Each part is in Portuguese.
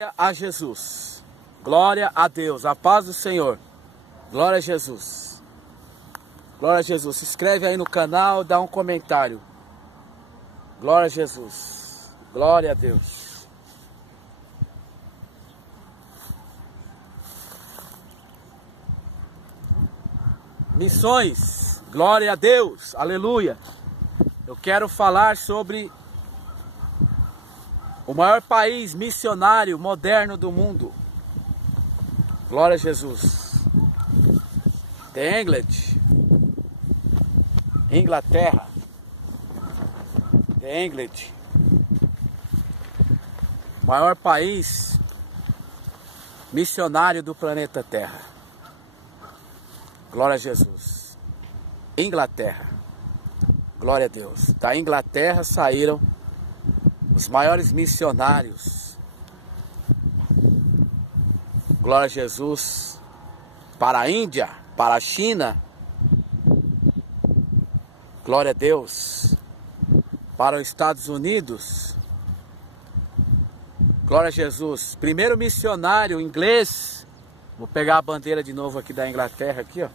Glória a Jesus, glória a Deus, a paz do Senhor, glória a Jesus, glória a Jesus. Se inscreve aí no canal, dá um comentário, glória a Jesus, glória a Deus. Missões, glória a Deus, aleluia. Eu quero falar sobre o maior país missionário moderno do mundo. Glória a Jesus. The England. Inglaterra. The England. O maior país missionário do planeta Terra. Glória a Jesus. Inglaterra. Glória a Deus. Da Inglaterra saíram os maiores missionários, glória a Jesus, para a Índia, para a China, glória a Deus, para os Estados Unidos, glória a Jesus. Primeiro missionário inglês, vou pegar a bandeira de novo aqui da Inglaterra, aqui, ó.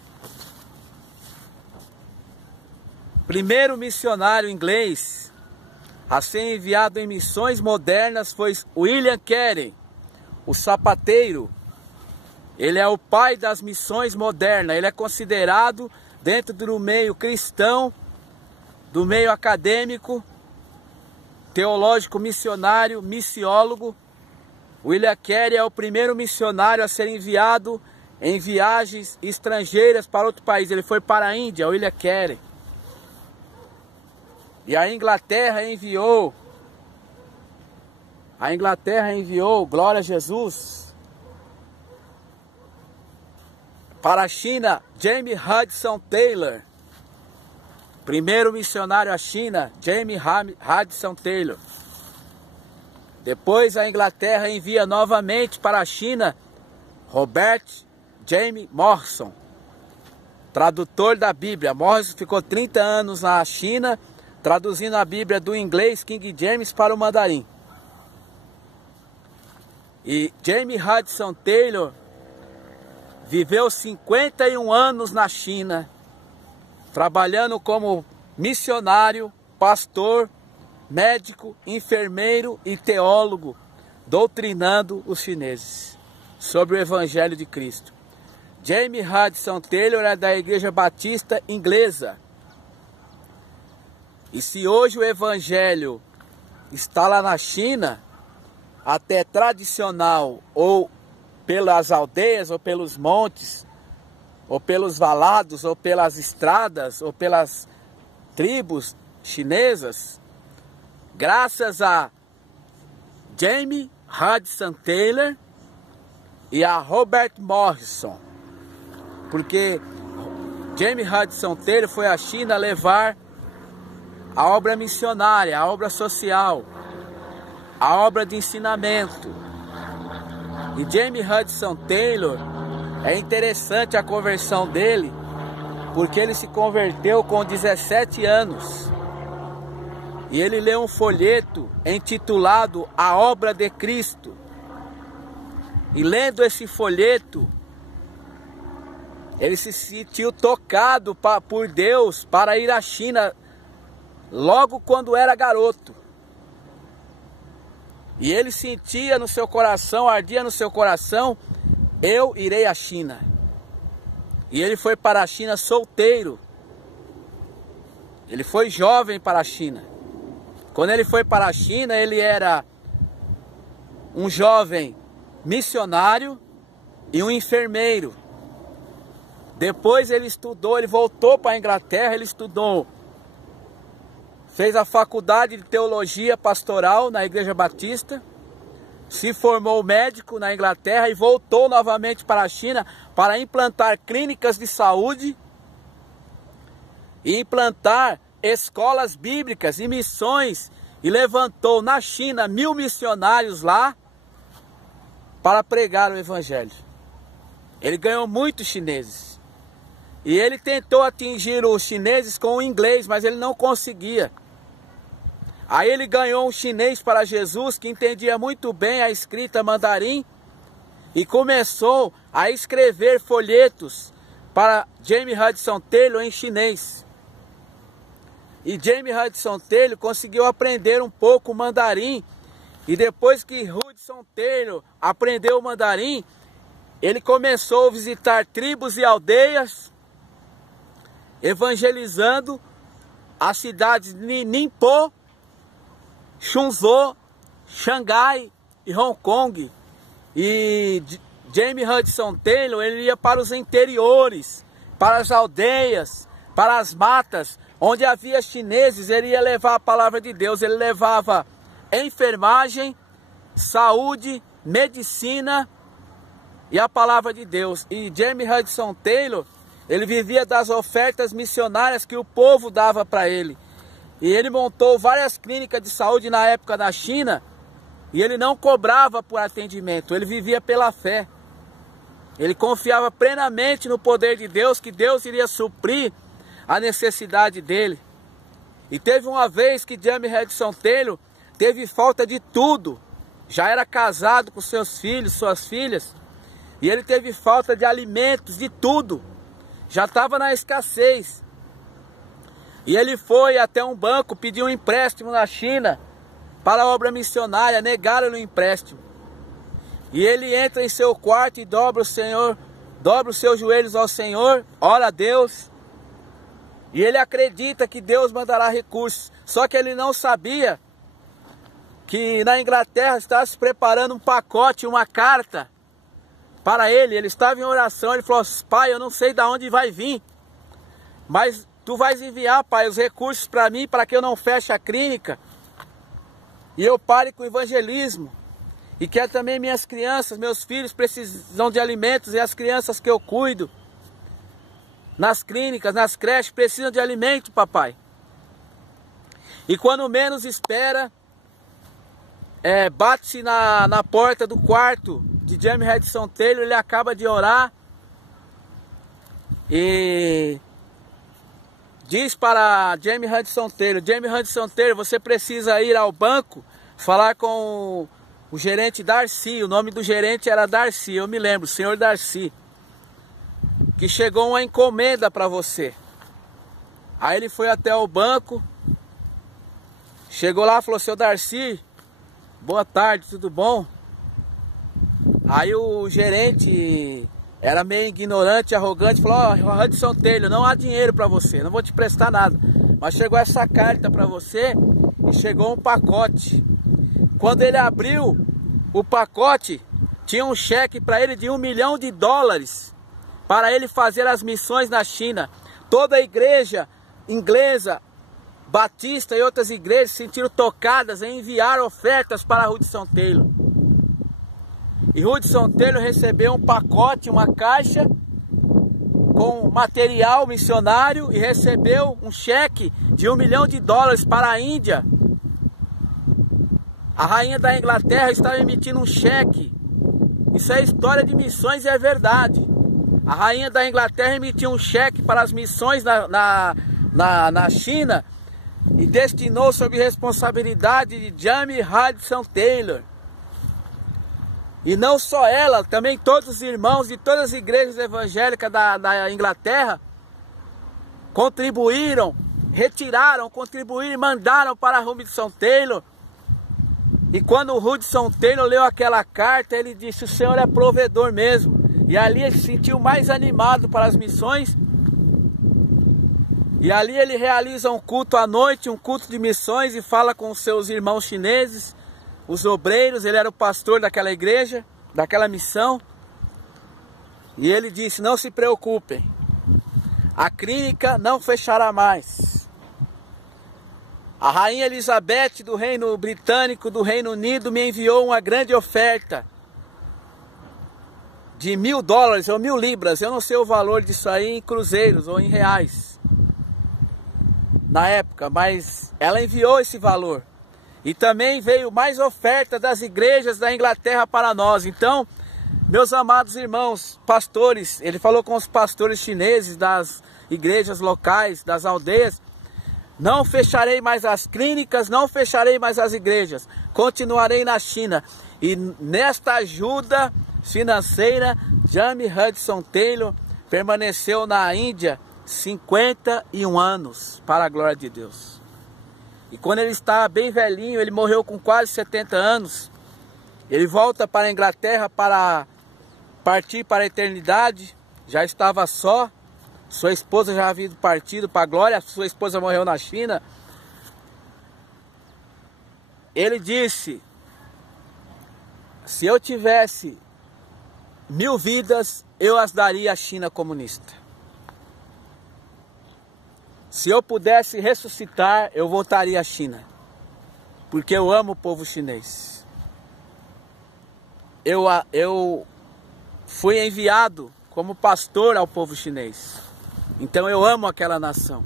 Primeiro missionário inglês a ser enviado em missões modernas foi William Carey, o sapateiro. Ele é o pai das missões modernas. Ele é considerado, dentro do meio cristão, do meio acadêmico, teológico, missionário, missiólogo. William Carey é o primeiro missionário a ser enviado em viagens estrangeiras para outro país. Ele foi para a Índia, William Carey. E a Inglaterra enviou, glória a Jesus, para a China, James Hudson Taylor. Primeiro missionário à China, James Hudson Taylor. Depois a Inglaterra envia novamente para a China, Robert James Morrison, tradutor da Bíblia. Morrison ficou 30 anos na China, traduzindo a Bíblia do inglês King James para o mandarim. E James Hudson Taylor viveu 51 anos na China, trabalhando como missionário, pastor, médico, enfermeiro e teólogo, doutrinando os chineses sobre o Evangelho de Cristo. James Hudson Taylor é da Igreja Batista Inglesa. E se hoje o Evangelho está lá na China, até tradicional, ou pelas aldeias, ou pelos montes, ou pelos valados, ou pelas estradas, ou pelas tribos chinesas, graças a James Hudson Taylor e a Robert Morrison. Porque James Hudson Taylor foi à China levar a obra missionária, a obra social, a obra de ensinamento. E James Hudson Taylor, é interessante a conversão dele, porque ele se converteu com 17 anos. E ele leu um folheto intitulado A Obra de Cristo. E lendo esse folheto, ele se sentiu tocado por Deus para ir à China logo quando era garoto. E ele sentia no seu coração, ardia no seu coração, eu irei à China. E ele foi para a China solteiro. Ele foi jovem para a China. Quando ele foi para a China, ele era um jovem missionário e um enfermeiro. Depois ele estudou, ele voltou para a Inglaterra, ele estudou. Fez a faculdade de teologia pastoral na Igreja Batista, se formou médico na Inglaterra e voltou novamente para a China para implantar clínicas de saúde e implantar escolas bíblicas e missões, e levantou na China 1000 missionários lá para pregar o Evangelho. Ele ganhou muitos chineses e ele tentou atingir os chineses com o inglês, mas ele não conseguia. Aí ele ganhou um chinês para Jesus que entendia muito bem a escrita mandarim e começou a escrever folhetos para James Hudson Taylor em chinês. E James Hudson Taylor conseguiu aprender um pouco o mandarim. E depois que Hudson Taylor aprendeu o mandarim, ele começou a visitar tribos e aldeias, evangelizando as cidades de Ningpo, Chungzhou, Xangai e Hong Kong. E James Hudson Taylor, ele ia para os interiores, para as aldeias, para as matas, onde havia chineses. Ele ia levar a palavra de Deus. Ele levava enfermagem, saúde, medicina e a palavra de Deus. E James Hudson Taylor, ele vivia das ofertas missionárias que o povo dava para ele. E ele montou várias clínicas de saúde na época na China. E ele não cobrava por atendimento, ele vivia pela fé. Ele confiava plenamente no poder de Deus, que Deus iria suprir a necessidade dele. E teve uma vez que James Hudson Taylor teve falta de tudo. Já era casado com seus filhos, suas filhas. E ele teve falta de alimentos, de tudo. Já estava na escassez. E ele foi até um banco, pediu um empréstimo na China para a obra missionária, negaram-lhe o empréstimo. E ele entra em seu quarto e dobra os seus joelhos ao Senhor, ora a Deus. E ele acredita que Deus mandará recursos. Só que ele não sabia que na Inglaterra estava se preparando um pacote, uma carta para ele. Ele estava em oração, ele falou: pai, eu não sei de onde vai vir, mas tu vais enviar, pai, os recursos para mim, para que eu não feche a clínica e eu pare com o evangelismo. E que também minhas crianças, meus filhos precisam de alimentos, e as crianças que eu cuido nas clínicas, nas creches, precisam de alimento, papai. E quando menos espera, bate-se na porta do quarto de James Hudson Taylor. Ele acaba de orar e diz para James Hudson Taylor, você precisa ir ao banco, falar com o gerente Darcy. O nome do gerente era Darcy, eu me lembro, o senhor Darcy, que chegou uma encomenda para você. Aí ele foi até o banco, chegou lá e falou: seu Darcy, boa tarde, tudo bom? Aí o gerente era meio ignorante, arrogante, falou: Hudson Taylor, não há dinheiro para você, não vou te prestar nada, mas chegou essa carta para você e chegou um pacote. Quando ele abriu o pacote, tinha um cheque para ele de $1 milhão para ele fazer as missões na China. Toda a igreja inglesa, batista e outras igrejas se sentiram tocadas em enviar ofertas para Hudson Taylor. E Hudson Taylor recebeu um pacote, uma caixa com material missionário e recebeu um cheque de $1 milhão para a Índia. A rainha da Inglaterra estava emitindo um cheque. Isso é história de missões e é verdade. A rainha da Inglaterra emitiu um cheque para as missões na China e destinou sob responsabilidade de James Hudson Taylor. E não só ela, também todos os irmãos de todas as igrejas evangélicas da Inglaterra contribuíram, contribuíram e mandaram para Hudson Taylor. E quando o Hudson Taylor leu aquela carta, ele disse: o Senhor é provedor mesmo. E ali ele se sentiu mais animado para as missões. E ali ele realiza um culto à noite, um culto de missões, e fala com os seus irmãos chineses, os obreiros. Ele era o pastor daquela igreja, daquela missão. E ele disse: não se preocupem, a clínica não fechará mais. A rainha Elizabeth do Reino Britânico, do Reino Unido, me enviou uma grande oferta de $1.000 ou 1.000 libras, eu não sei o valor disso aí em cruzeiros ou em reais na época, mas ela enviou esse valor. E também veio mais oferta das igrejas da Inglaterra para nós. Então, meus amados irmãos, pastores, ele falou com os pastores chineses das igrejas locais, das aldeias: Não fecharei mais as clínicas, não fecharei mais as igrejas. Continuarei na China. E nesta ajuda financeira, James Hudson Taylor permaneceu na Índia 51 anos, para a glória de Deus. E quando ele estava bem velhinho, ele morreu com quase 70 anos. Ele volta para a Inglaterra para partir para a eternidade. Já estava só. Sua esposa já havia partido para a glória. Sua esposa morreu na China. Ele disse: se eu tivesse 1000 vidas, eu as daria à China comunista. Se eu pudesse ressuscitar, eu voltaria à China. Porque eu amo o povo chinês. Eu fui enviado como pastor ao povo chinês. Então eu amo aquela nação.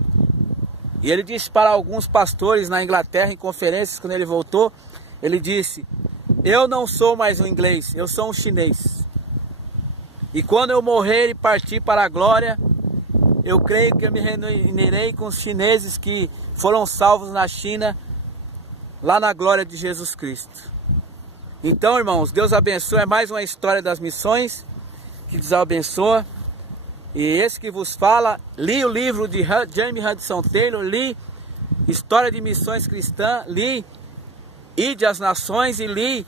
E ele disse para alguns pastores na Inglaterra, em conferências, quando ele voltou, ele disse: eu não sou mais um inglês, eu sou um chinês. E quando eu morrer e partir para a glória, eu creio que eu me reunirei com os chineses que foram salvos na China, lá na glória de Jesus Cristo. Então, irmãos, Deus abençoe. É mais uma história das missões que Deus abençoa. E esse que vos fala, li o livro de James Hudson Taylor, li História de Missões Cristãs, li Ide às Nações e li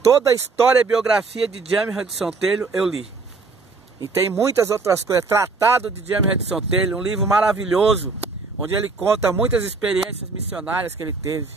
toda a história e biografia de James Hudson Taylor, eu li. E tem muitas outras coisas. Tratado de James Hudson Taylor, um livro maravilhoso, onde ele conta muitas experiências missionárias que ele teve.